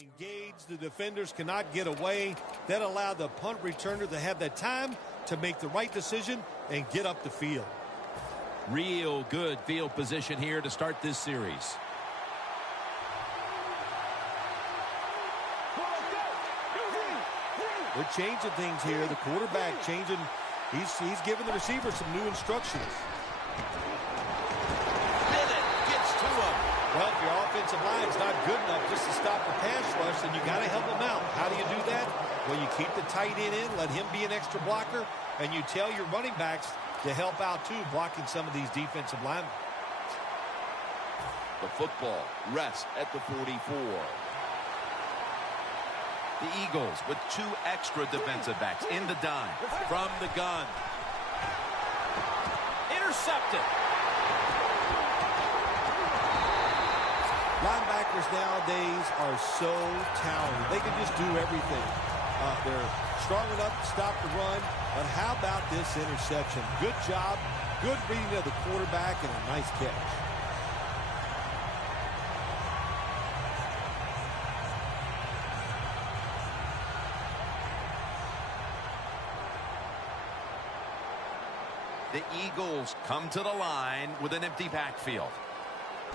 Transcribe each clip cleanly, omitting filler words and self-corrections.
Engaged, the defenders cannot get away. That allowed the punt returner to have that time to make the right decision and get up the field. Real good field position here to start this series. They're changing things here. The quarterback changing. He's giving the receiver some new instructions. Gets to him. Well, if your offensive line's not good enough just to stop the pass rush, then you got to help them out. How do you do that? Well, you keep the tight end in, let him be an extra blocker, and you tell your running backs to help out, too, blocking some of these defensive linemen. The football rests at the 44. The Eagles with 2 extra defensive backs in the dime from the gun. Intercepted. Linebackers nowadays are so talented. They can just do everything. They're strong enough to stop the run. But how about this interception? Good job, good reading of the quarterback, and a nice catch. The Eagles come to the line with an empty backfield.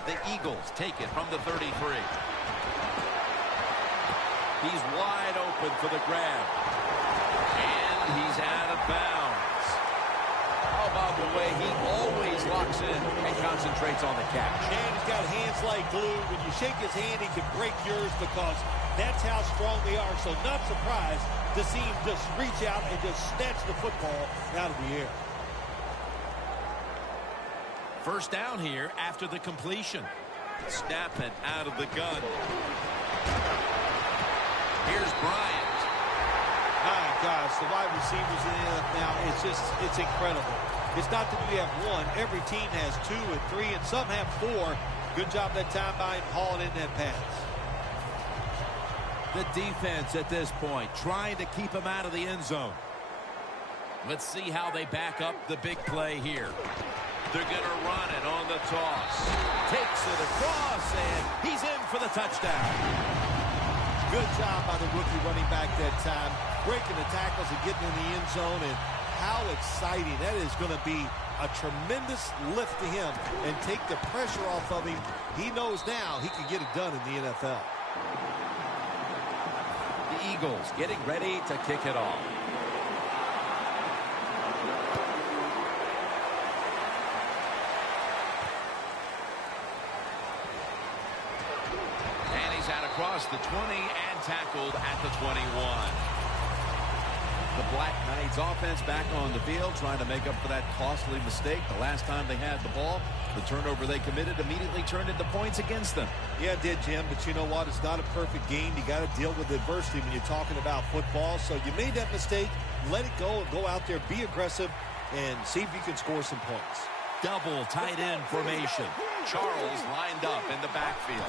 The Eagles take it from the 33. He's wide open for the grab. And he's out of bounds. How about the way he always locks in and concentrates on the catch? And he's got hands like glue. When you shake his hand, he can break yours because that's how strong they are. So not surprised to see him just reach out and just snatch the football out of the air. First down here after the completion. Snapping out of the gun. Here's Bryant. My gosh, the wide receivers in the NFL now, it's incredible. It's not that we have one. Every team has 2 and 3, and some have 4. Good job that time by hauling in that pass. The defense at this point trying to keep him out of the end zone. Let's see how they back up the big play here. They're going to run it on the toss. Takes it across, and he's in for the touchdown. Good job by the rookie running back that time, breaking the tackles and getting in the end zone, and how exciting. That is going to be a tremendous lift to him and take the pressure off of him. He knows now he can get it done in the NFL. The Eagles getting ready to kick it off. Across the 20 and tackled at the 21. The Black Knights offense back on the field trying to make up for that costly mistake. The last time they had the ball, the turnover they committed immediately turned into points against them. Yeah, it did, Jim, but you know what? It's not a perfect game. You got to deal with adversity when you're talking about football. So you made that mistake, let it go, and go out there, be aggressive, and see if you can score some points. Double tight end formation. Charles lined up in the backfield.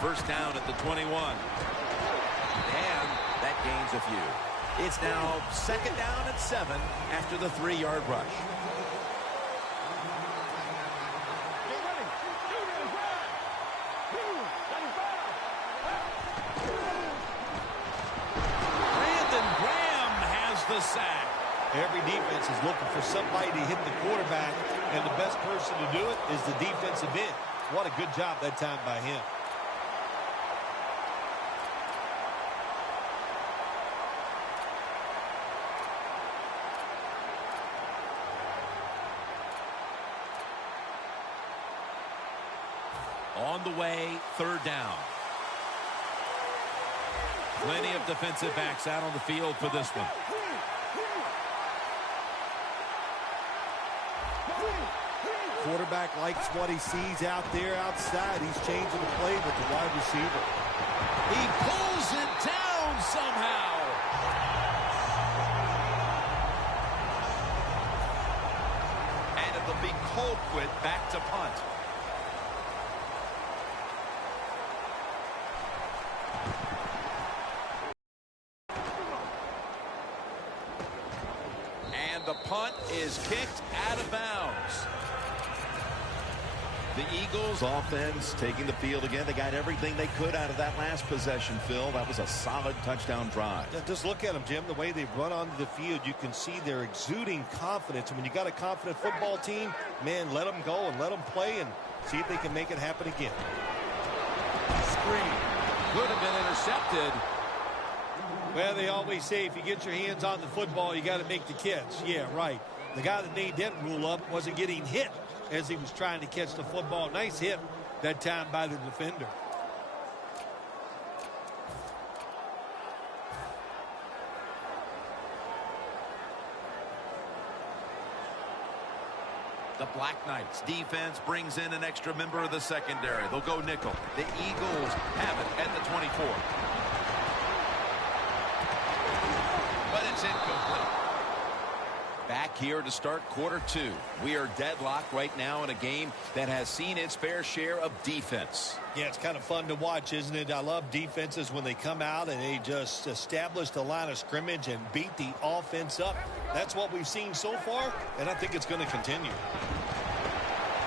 First down at the 21. And that gains a few. It's now second down and 7 after the 3-yard rush. Brandon Graham has the sack. Every defense is looking for somebody to hit the quarterback, and the best person to do it is the defensive end. What a good job that time by him. On the way, third down. Plenty of defensive backs out on the field for this one. Quarterback likes what he sees out there outside. He's changing the play with the wide receiver. He pulls it down somehow. And it'll be Colquitt back to punt. And the punt is kicked out of bounds. The Eagles offense taking the field again. They got everything they could out of that last possession, Phil. That was a solid touchdown drive. Yeah, just look at them, Jim. The way they run onto the field, you can see they're exuding confidence. And when you got a confident football team, man, let them go and let them play and see if they can make it happen again. Screen could have been intercepted. Well, they always say if you get your hands on the football, you got to make the catch. Yeah, right. The guy that made that rule up wasn't getting hit as he was trying to catch the football. Nice hit that time by the defender. The Black Knights defense brings in an extra member of the secondary. They'll go nickel. The Eagles have it at the 24. But it's incomplete. Back here to start quarter two. We are deadlocked right now in a game that has seen its fair share of defense. Yeah, it's kind of fun to watch, isn't it? I love defenses when they come out and they just establish the line of scrimmage and beat the offense up. That's what we've seen so far, and I think it's going to continue.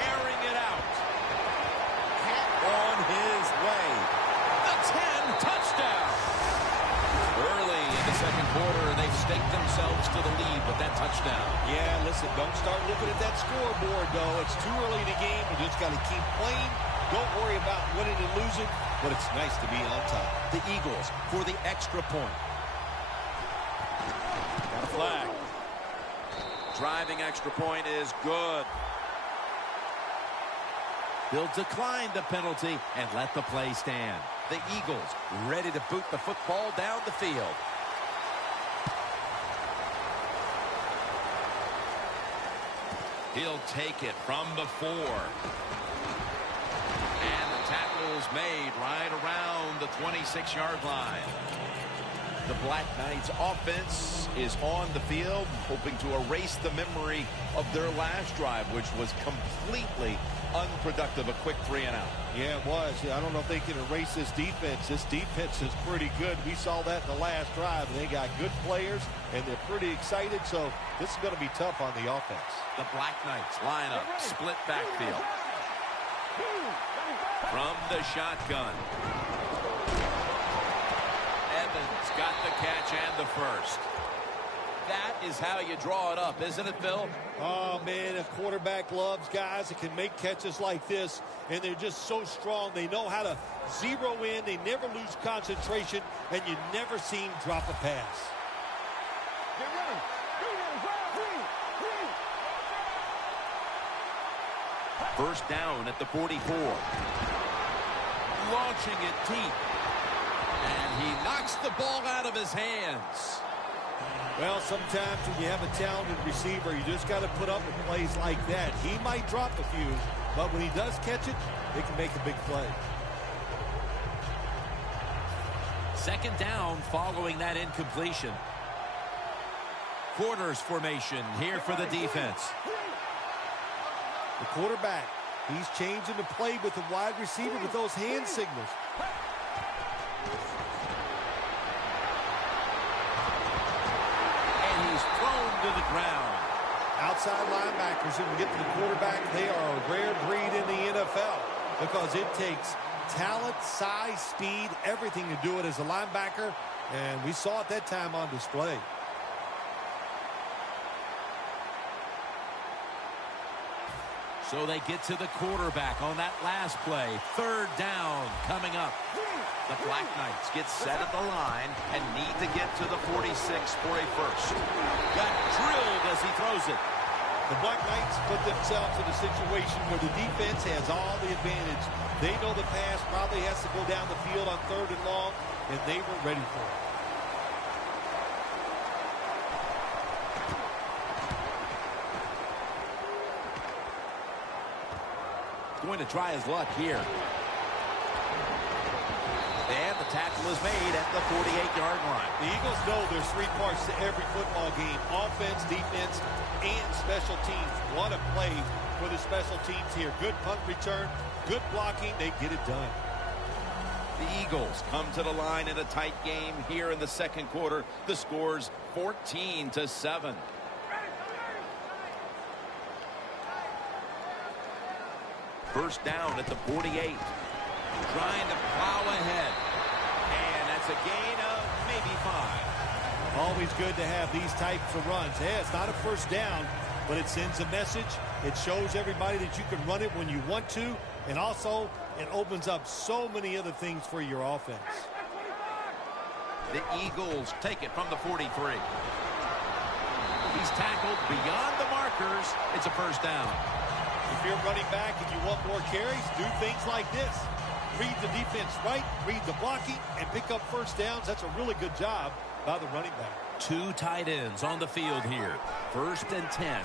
Airing it out. On his way. The 10 touchdown. Early in the second quarter, they've staked themselves to the lead with that touchdown. Yeah, listen, don't start looking at that scoreboard, though. It's too early in the game. You just got to keep playing. Don't worry about winning and losing, but it's nice to be on top. The Eagles for the extra point. Got a flag. Driving extra point is good. They'll decline the penalty and let the play stand. The Eagles ready to boot the football down the field. He'll take it from the 4. And the tackle's made right around the 26-yard line. The Black Knights offense is on the field, hoping to erase the memory of their last drive, which was completely unproductive. A quick 3 and out. Yeah, it was. I don't know if they can erase this defense. This defense is pretty good. We saw that in the last drive. They got good players, and they're pretty excited, so this is going to be tough on the offense. The Black Knights line up, split backfield. From the shotgun. Evans got the catch and the first. That is how you draw it up, isn't it, Bill? Oh, man, a quarterback loves guys that can make catches like this, and they're just so strong. They know how to zero in. They never lose concentration, and you never see him drop a pass. First down at the 44. Launching it deep. And he knocks the ball out of his hands. Well, sometimes when you have a talented receiver, you just got to put up with plays like that. He might drop a few, but when he does catch it, they can make a big play. Second down following that incompletion. Quarters formation here for the defense. The quarterback, he's changing the play with the wide receiver with those hand signals. And he's thrown to the ground. Outside linebackers who can get to the quarterback, they are a rare breed in the NFL because it takes talent, size, speed, everything to do it as a linebacker, and we saw it that time on display. So they get to the quarterback on that last play. Third down coming up. The Black Knights get set at the line and need to get to the 46 for a first. Got drilled as he throws it. The Black Knights put themselves in a situation where the defense has all the advantage. They know the pass probably has to go down the field on 3rd and long, and they were ready for it. Going to try his luck here. And the tackle is made at the 48-yard line. The Eagles know there's 3 parts to every football game: offense, defense, and special teams. What a play for the special teams here. Good punt return, good blocking. They get it done. The Eagles come to the line in a tight game here in the second quarter. The score's 14-7. First down at the 48. Trying to plow ahead. And that's a gain of maybe 5. Always good to have these types of runs. Yeah, it's not a first down, but it sends a message. It shows everybody that you can run it when you want to. And also, it opens up so many other things for your offense. The Eagles take it from the 43. He's tackled beyond the markers. It's a first down. If you're running back and you want more carries, do things like this. Read the defense right, read the blocking, and pick up first downs. That's a really good job by the running back. 2 tight ends on the field here. First and 10.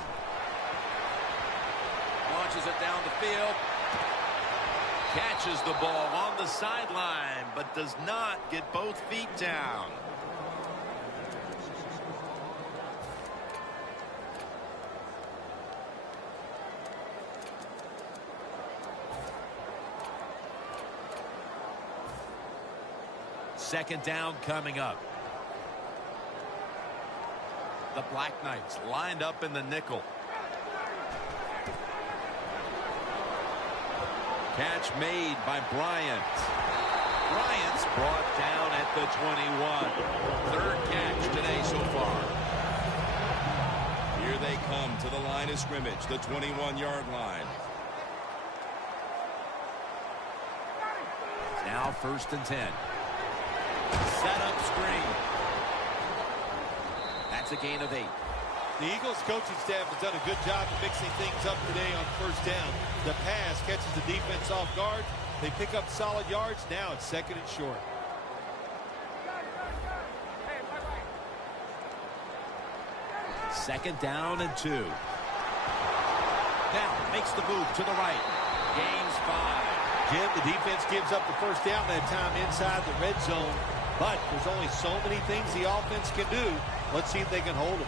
Launches it down the field. Catches the ball on the sideline, but does not get both feet down. Second down coming up. The Black Knights lined up in the nickel. Catch made by Bryant. Bryant's brought down at the 21. Third catch today so far. Here they come to the line of scrimmage, the 21-yard line. Now first and 10. Set up screen. That's a gain of 8. The Eagles coaching staff has done a good job of mixing things up today on first down. The pass catches the defense off guard. They pick up solid yards. Now it's second and short. Second down and 2. Now makes the move to the right. Gains 5. Jim, the defense gives up the first down that time inside the red zone. But there's only so many things the offense can do. Let's see if they can hold it.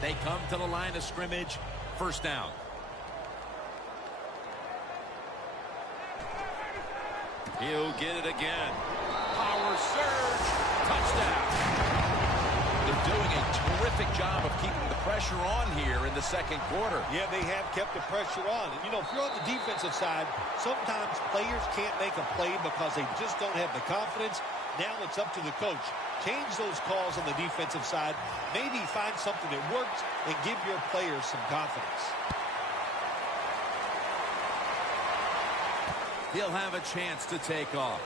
They come to the line of scrimmage. First down. He'll get it again. Power surge. Touchdown. They're doing a terrific job of keeping the pressure on here in the second quarter. Yeah, they have kept the pressure on. And, you know, if you're on the defensive side, sometimes players can't make a play because they just don't have the confidence. Now it's up to the coach. Change those calls on the defensive side. Maybe find something that works and give your players some confidence. He'll have a chance to take off.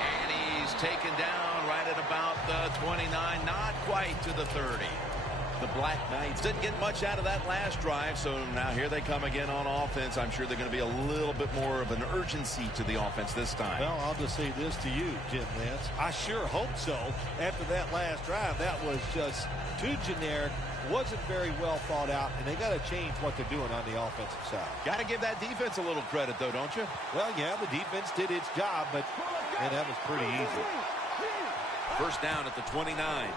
And he's taken down right at about the 29, not quite to the 30. The Black Knights didn't get much out of that last drive, so now here they come again on offense. I'm sure they're going to be a little bit more of an urgency to the offense this time. Well, I'll just say this to you, Jim Nance. I sure hope so. After that last drive, that was just too generic, wasn't very well thought out, and they got to change what they're doing on the offensive side. Got to give that defense a little credit, though, don't you? Well, yeah, the defense did its job, but man, that was pretty easy. First down at the 29.